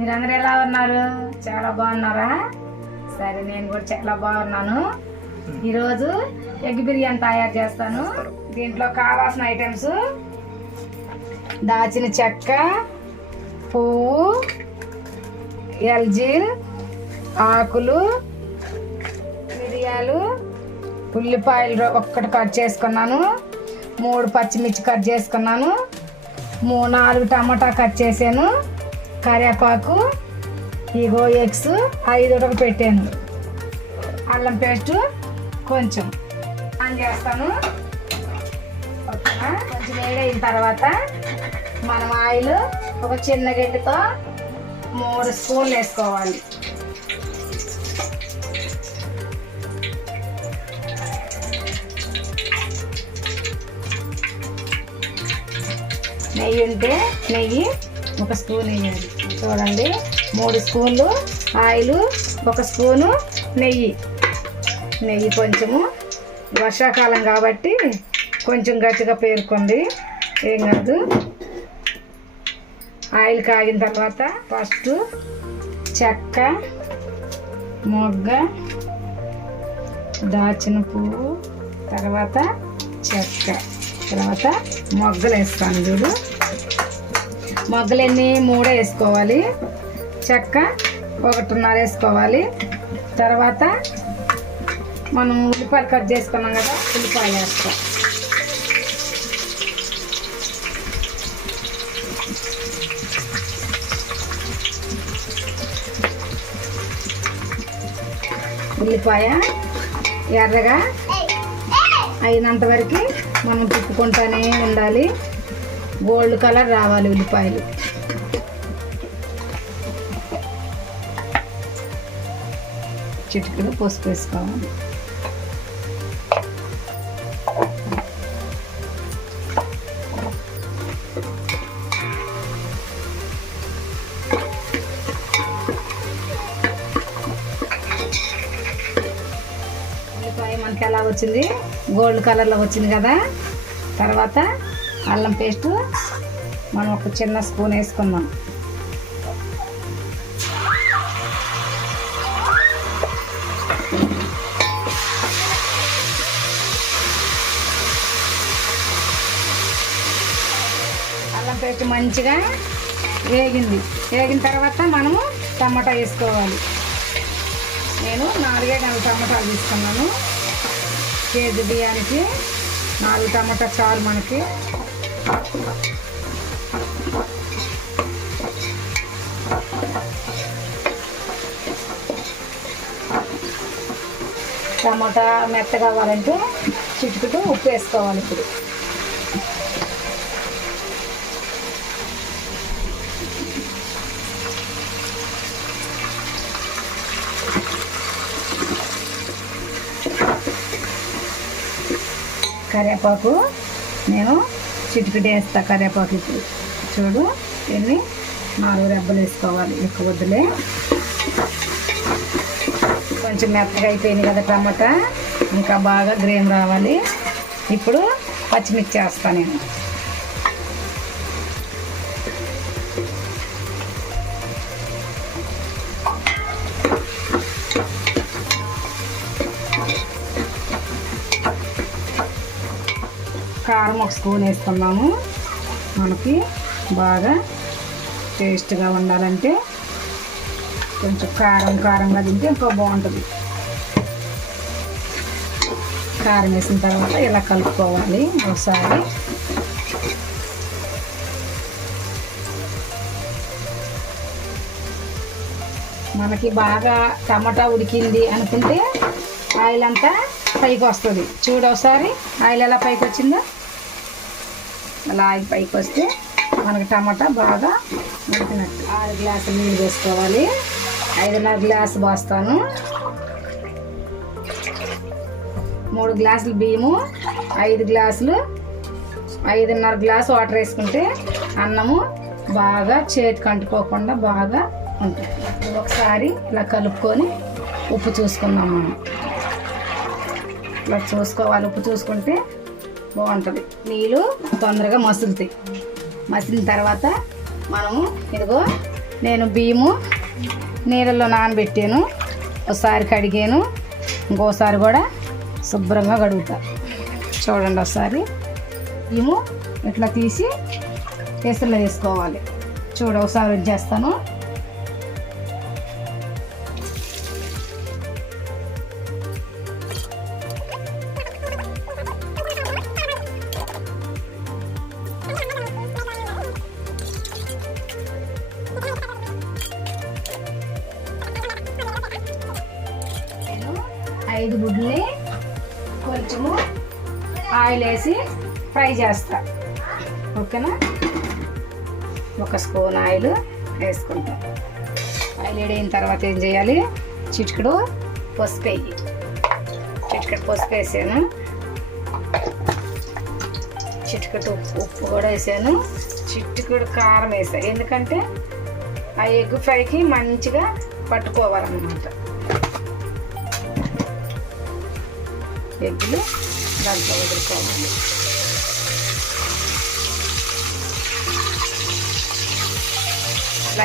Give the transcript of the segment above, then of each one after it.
మీరందరూ ఎలా ఉన్నారు? చాలా బాగున్నారా? సరే, నేను కూడా చాలా బాగున్నాను. ఈరోజు ఎగ్ బిర్యానీ తయారు చేస్తాను. దీంట్లో కావాల్సిన ఐటమ్స్: దాచిన చెక్క, పువ్వు, ఎల్జీర్ ఆకులు, మిరియాలు, ఉల్లిపాయలు ఒక్కటి కట్ చేసుకున్నాను, 3 పచ్చిమిర్చి కట్ చేసుకున్నాను, 4 టమాటా కట్ చేశాను, కరివేపాకు, ఇగో ఎగ్స్ 5 ఉడక పెట్టాను, అల్లం పేస్టు కొంచెం ఆన్ చేస్తాను. ఓకేనా? కొంచెం వేడైన తర్వాత మనం ఆయిల్ ఒక చిన్న గడ్డతో 3 స్పూన్లు వేసుకోవాలి. నెయ్యి ఉంటే నెయ్యి 1 స్పూన్ వేయాలి. చూడండి, 3 స్పూన్లు ఆయిల్, 1 స్పూను నెయ్యి. కొంచెము వర్షాకాలం కాబట్టి కొంచెం గట్టిగా పేరుకుంది, ఏం కాదు. ఆయిల్ కాగిన తర్వాత ఫస్ట్ చెక్క, మొగ్గ, దాచిన పువ్వు, తర్వాత చెక్క, తర్వాత మొగ్గలు వేస్తాను. చూడు, మొగ్గలన్నీ 3 వేసుకోవాలి, చెక్క 1.5 వేసుకోవాలి. తర్వాత మనం ఉల్లిపాయలు కట్ చేసుకున్నాం కదా, ఉల్లిపాయలు వేస్తాం. ఉల్లిపాయ ఎర్రగా అయినంత వరకు మనం తిప్పుకుంటూనే ఉండాలి. గోల్డ్ కలర్ రావాలి ఉల్లిపాయలు. చిటికెడు పసుపు వేసుకోవాలి. ఉల్లిపాయ మనకి ఎలా వచ్చింది? గోల్డ్ కలర్లో వచ్చింది కదా. తర్వాత అల్లం పేస్ట్ మనం ఒక చిన్న స్పూన్ వేసుకుందాం. అల్లం పేస్ట్ మంచిగా వేగిన తర్వాత మనము టమాటా వేసుకోవాలి. నేను 4 టమాటాలు తీసుకున్నాను. కేజీ బియ్యానికి 4 టమాటా చాలు మనకి. టమాటా మెత్త కావాలంటే చిటికెడు ఉప్పు వేసుకోవాలి. ఇప్పుడు కరివేపాకు నేను చిటికెడు వేస్తా. కరివేపాకు ఇప్పుడు చూడు, ఎన్ని 4 రెబ్బలు వేసుకోవాలి, ఎక్కువ వద్దులే. కొంచెం మెత్తగా అయిపోయింది కదా టమాటా, ఇంకా బాగా గ్రేమ్ రావాలి. ఇప్పుడు పచ్చిమిర్చి వేస్తాను నేను. కారం 1 స్పూన్ వేస్తున్నాము. మనకి బాగా టేస్ట్గా ఉండాలంటే కొంచెం కారంగా తింటే ఇంకా బాగుంటుంది. కారం వేసిన తర్వాత ఇలా కలుపుకోవాలి ఒకసారి. మనకి బాగా టమాటా ఉడికింది అనుకుంటే ఆయిల్ అంతా పైకి వస్తుంది. చూడు ఒకసారి ఆయిల్ ఎలా పైకి వచ్చిందో. అలా ఆయిల్ పైకి వస్తే మనకి టమాటా బాగా ఉడికినట్టు. 6 గ్లాసులు నీళ్ళు వేసుకోవాలి. 5.5 గ్లాసు పోస్తాను. 3 గ్లాసులు బియ్యము, 5 గ్లాసులు 5.5 గ్లాసు వాటర్ వేసుకుంటే అన్నము బాగా చేతికి అంటుకోకుండా బాగా ఉంటుంది. ఒకసారి ఇలా కలుపుకొని ఉప్పు చూసుకుందాం. మనం ఇలా చూసుకోవాలి. ఉప్పు చూసుకుంటే బాగుంటుంది. నీళ్ళు తొందరగా మసులుతాయి. మసిలిన తర్వాత మనము ఇదిగో నేను బియ్యము నీళ్ళల్లో నానబెట్టాను, ఒకసారి కడిగాను, ఇంకోసారి కూడా శుభ్రంగా కడుగుతా. చూడండి ఒకసారి బియ్యము ఇట్లా తీసి ఎసురులో వేసుకోవాలి. చూడ ఒకసారి వచ్చేస్తాను. నేను 5 గుడ్లని కొంచెము ఆయిల్ వేసి ఫ్రై చేస్తా. ఓకేనా? 1 స్పూన్ ఆయిల్ వేసుకుంటాం. ఆయిల్ వేడిన తర్వాత ఏం చేయాలి? చిటికెడు పసుపు వేయి. చిటికెడు పసుపు వేసాను, చిటికెడు ఉప్పు కూడా వేసాను, చిటికెడు కారం వేసాను. ఎందుకంటే ఆ ఎగ్ ఫ్రైకి మంచిగా పట్టుకోవాలన్నమాట. ఎగ్గులు దాంట్లో వదులుకోవాలి.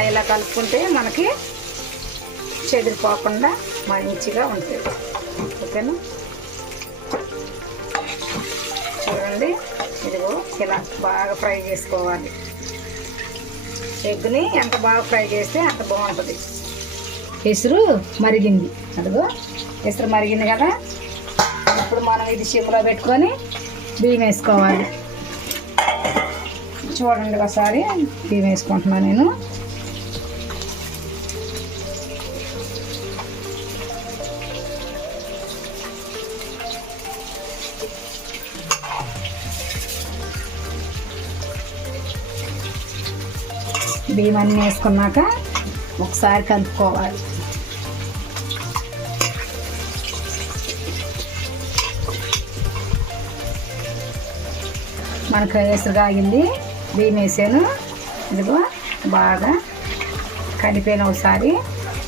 ఇలా కలుపుకుంటే మనకి చెదిరిపోకుండా మంచిగా ఉంటుంది. ఓకేనా? చూడండి, ఇదిగో ఇలా బాగా ఫ్రై చేసుకోవాలి. ఎగ్ని ఎంత బాగా ఫ్రై చేస్తే అంత బాగుంటుంది. ఎసురు మరిగింది, అదిగో ఎసురు మరిగింది కదా. ఇప్పుడు మనం ఇది సిమ్లో పెట్టుకొని బియ్యం వేసుకోవాలి. చూడండి ఒకసారి బియ్యం వేసుకుంటున్నాను నేను. బియ్యం అన్నీ వేసుకున్నాక ఒకసారి కలుపుకోవాలి. మనకు ఎసురు కాగింది, బియ్యం వేసాను, ఇదిగో బాగా కలిపాను. ఒకసారి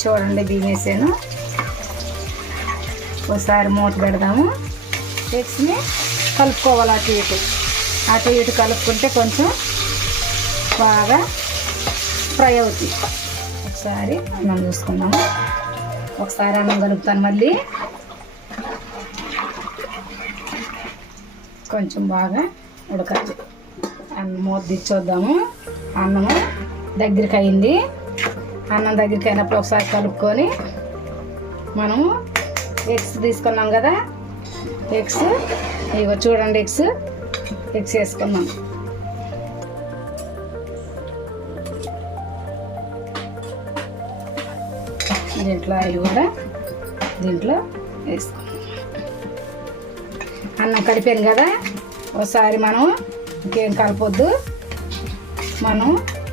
చూడండి, బియ్యం వేసాను. ఒకసారి మూత పెడదాము. ఎగ్స్ని కలుపుకోవాలి. అటు ఇటు కలుపుకుంటే కొంచెం బాగా ఫ్రై అవుతుంది. ఒకసారి అన్నం చూసుకుందాము. ఒకసారి అన్నం కలుపుతాను. మళ్ళీ కొంచెం బాగా ఉడకాలి. అన్నం మూత తెచ్చొద్దాము. అన్నము దగ్గరికి అయింది. అన్నం దగ్గరికి అయినప్పుడు ఒకసారి కలుపుకొని మనము ఎగ్స్ తీసుకున్నాం కదా, ఎగ్స్ ఇగో చూడండి, ఎగ్స్ వేసుకున్నాం. దీంట్లో ఆయిల్ కూడా దీంట్లో వేసుకున్నాం. అన్నం కలిపాను కదా, ఒకసారి మనం ఇంకేం కలపొద్దు, మనం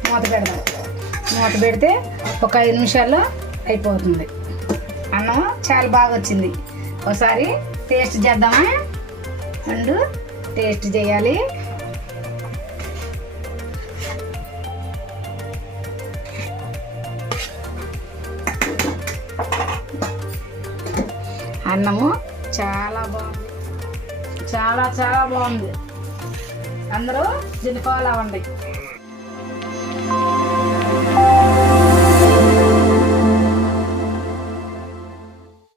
మూత పెడదాం. మూత పెడితే ఒక 5 నిమిషాల్లో అయిపోతుంది. అన్నం చాలా బాగా వచ్చింది. ఒకసారి టేస్ట్ చేద్దామా? టేస్ట్ చేయాలి. అన్నము చాలా బాగుంది, చాలా బాగుంది. అందరూ దీన్ని ఫాలో అవ్వండి.